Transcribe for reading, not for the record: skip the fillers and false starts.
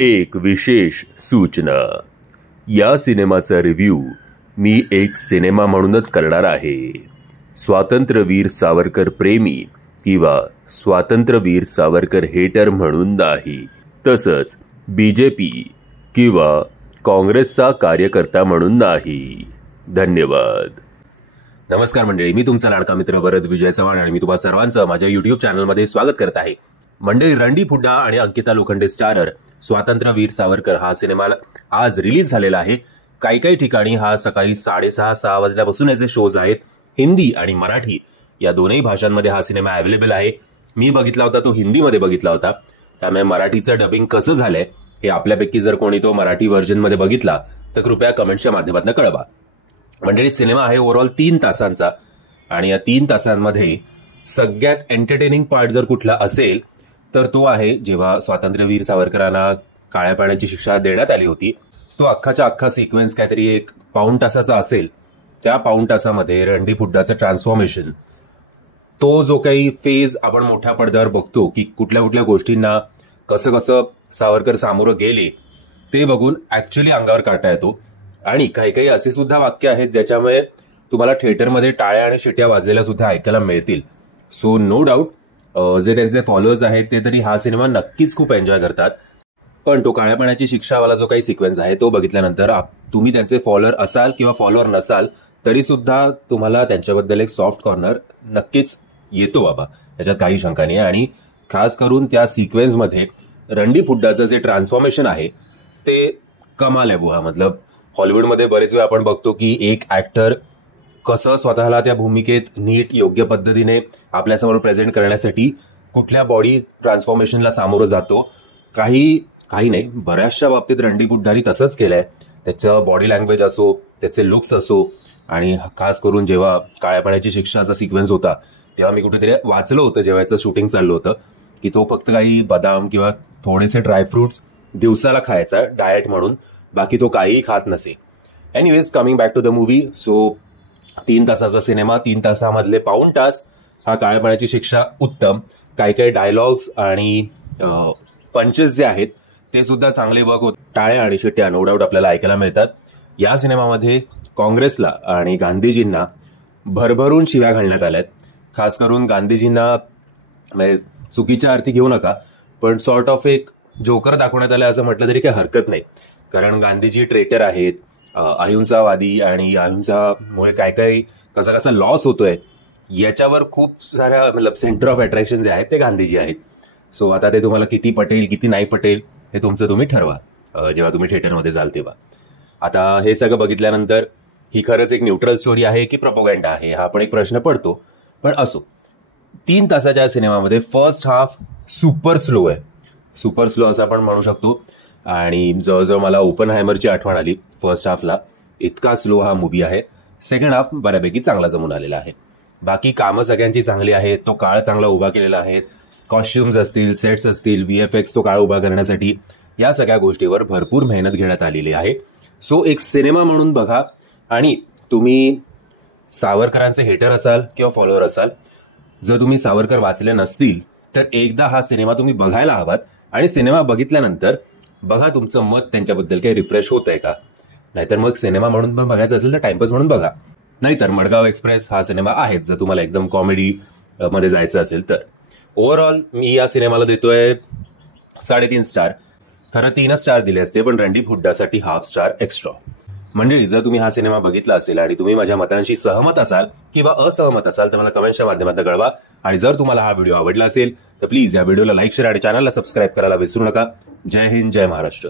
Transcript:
एक विशेष सूचना। या सिनेमाचा रिव्ह्यू मी एक सिनेमा म्हणूनच करणार आहे। स्वातंत्र्यवीर सावरकर प्रेमी किंवा स्वातंत्र्यवीर सावरकर हेटर म्हणून नाही, तसंच बीजेपी किंवा काँग्रेसचा कार्यकर्ता म्हणून नाही। धन्यवाद। नमस्कार मंडळी, मी तुमचा लाडका मित्र वरद विजय चव्हाण आणि मी तुम्हा सर्वांचं माझ्या YouTube चॅनलमध्ये स्वागत करत आहे। मंडळी, रणदीप हुड्डा आणि अंकिता लोखंडे स्टारर स्वातंत्र्यवीर सावरकर हा सिनेमा आज रिलीज झालेला आहे। काही ठिकाणी हा सकाळी 6:30-6 वाजल्यापासून याचे शोज आहेत। हिंदी आणि मराठी या दोन्ही भाषांमध्ये हा सिनेमा अवेलेबल आहे। मी बघितला होता तो हिंदीमध्ये बघितला होता, त्यामुळे मराठीचं डबिंग कसं झालंय हे आपल्यापैकी जर कोणी तो मराठी व्हर्जनमध्ये बघितला तर कृपया कमेंटच्या माध्यमातून कळवा। मंडळी, सिनेमा आहे ओव्हरऑल 3 तासांचा आणि या 3 तासांमध्ये सगळ्यात एंटरटेनिंग पार्ट जर कुठला असेल तर तो आहे जेव्हा स्वातंत्र्यवीर सावरकरांना काळ्या पाण्याची शिक्षा देण्यात आली होती। तो अख्खाच्या अख्खा सिक्वेन्स काहीतरी 1 पाऊण तासाचा असेल। त्या पाऊण तासामध्ये रणदीप हुड्डाचं ट्रान्सफॉर्मेशन, तो जो काही फेज आपण मोठ्या पडद्यावर बघतो की कुठल्या कुठल्या गोष्टींना कसं कसं सावरकर सामोरं गेले, ते बघून ऍक्च्युली अंगावर काटा येतो। आणि काही असे सुद्धा वाक्य आहेत ज्याच्यामुळे तुम्हाला थिएटरमध्ये टाळ्या आणि शिट्या वाजलेल्या सुद्धा ऐकायला मिळतील। सो नो डाऊट जे त्यांचे फॉलोअर्स आहेत ते तरी हा सिनेमा नक्कीच खूप एन्जॉय करतात। पण तो काळ्या पाण्याची शिक्षावाला जो काही सिक्वेन्स आहे तो बघितल्यानंतर तुम्ही त्यांचे फॉलोअर असाल किंवा फॉलोअर नसाल तरी सुद्धा तुम्हाला त्यांच्याबद्दल एक सॉफ्ट कॉर्नर नक्कीच येतो बाबा, याच्यात काही शंका नाही। आणि खास करून त्या सिक्वेन्समध्ये रणदीप हुड्डाचं जे ट्रान्सफॉर्मेशन आहे ते कमाल आहे बुवा। मतलब हॉलिवूडमध्ये बरेच वेळा आपण बघतो की एक ऍक्टर कसं स्वतःला त्या भूमिकेत नीट योग्य पद्धतीने आपल्यासमोर प्रेझेंट करण्यासाठी कुठल्या बॉडी ट्रान्सफॉर्मेशनला सामोरं जातो। काही नाही, बऱ्याचशा बाबतीत रणदीप हुड्डानी तसंच केलंय। त्याचं बॉडी लँग्वेज असो, त्याचे लुक्स असो, आणि खास करून जेव्हा काळ्या पाण्याची शिक्षाचा सिक्वेन्स होता तेव्हा मी कुठेतरी वाचलं होतं जेव्हा याचं शूटिंग चाललं होतं की तो फक्त काही बदाम किंवा थोडेसे ड्रायफ्रुट्स दिवसाला खायचा डाएट म्हणून, बाकी तो काहीही खात नसे। Anyways, coming back to the movie. So 3 तासाचा सिनेमा, 3 तासामधले पाऊण तास हा काळ्या पाण्याची शिक्षा उत्तम। काही डायलॉग्स आणि पंचेस जे आहेत ते सुद्धा चांगले वर्क होत। टाळ्या आणि शिट्ट्या नो डाऊट आपल्याला ऐकायला मिळतात। या सिनेमामध्ये काँग्रेसला आणि गांधीजींना भरभरून शिव्या घालण्यात आल्यात। खास करून गांधीजींना चुकीच्या अर्थी घेऊ नका, पण सॉर्ट ऑफ एक जोकर दाखवण्यात आलं असं म्हटलं तरी काही हरकत नाही। कारण गांधीजी ट्रेटर आहेत, अहिंसावादी, आणि अहिंसामुळे काय कसा लॉस होतोय याच्यावर खूप साऱ्या मतलब सेंटर ऑफ अट्रॅक्शन जे आहेत ते गांधीजी आहेत। सो आता ते तुम्हाला किती पटेल किती नाही पटेल हे तुमचं तुम्ही ठरवा जेव्हा तुम्ही थिएटरमध्ये जाल तेव्हा। आता हे सगळं बघितल्यानंतर ही खरंच एक न्यूट्रल स्टोरी आहे की प्रोपोगंडा आहे हा पण एक प्रश्न पडतो। पण असो, 3 तासाच्या सिनेमामध्ये फर्स्ट हाफ सुपर स्लो आहे, सुपर स्लो असं आपण म्हणू शकतो। आणि जवळजवळ मला ओपनहायमरची आठवण आली फर्स्ट हाफला, इतका स्लो हा मूवी आहे। सेकंड हाफ बऱ्यापैकी चांगला जमून आलेला आहे। बाकी कामं सगळ्यांची चांगली आहेत, तो काळ चांगला उभा केलेला आहे। कॉस्ट्युम्स असतील, सेट्स असतील, VFX तो काळ उभा करण्यासाठी या सगळ्या गोष्टीवर भरपूर मेहनत घेण्यात आलेली आहे। सो एक सिनेमा म्हणून बघा। आणि तुम्ही सावरकरांचे हेटर असाल किंवा फॉलोअर असाल, जर तुम्ही सावरकर वाचले नसतील तर एकदा हा सिनेमा तुम्ही बघायला हवात। आणि सिनेमा बघितल्यानंतर बघा तुमचं मत त्यांच्याबद्दल काही रिफ्रेश होत आहे का। नाहीतर मग सिनेमा म्हणून पण बघायचं असेल तर टाइमपास म्हणून बघा, नाहीतर मडगाव एक्सप्रेस हा सिनेमा आहे जर तुम्हाला एकदम कॉमेडी मध्ये जायचं असेल तर। ओव्हरऑल मी या सिनेमाला देतोय 3.5 स्टार। खरं 3 स्टार दिले असते पण रणदीप हुड्डासाठी हाफ स्टार एक्स्ट्रा। मंडळी, जर तुम्ही हा सिनेमा बघितला असेल आणि तुम्ही माझ्या मतांशी सहमत असाल किंवा असहमत असाल तर मला कमेंटच्या माध्यमातून कळवा। आणि जर तुम्हाला हा व्हिडिओ आवडला असेल तर प्लीज या व्हिडिओला लाईक, शेअर आणि चॅनलला सबस्क्राईब करायला विसरू नका। जय हिंद, जय महाराष्ट्र।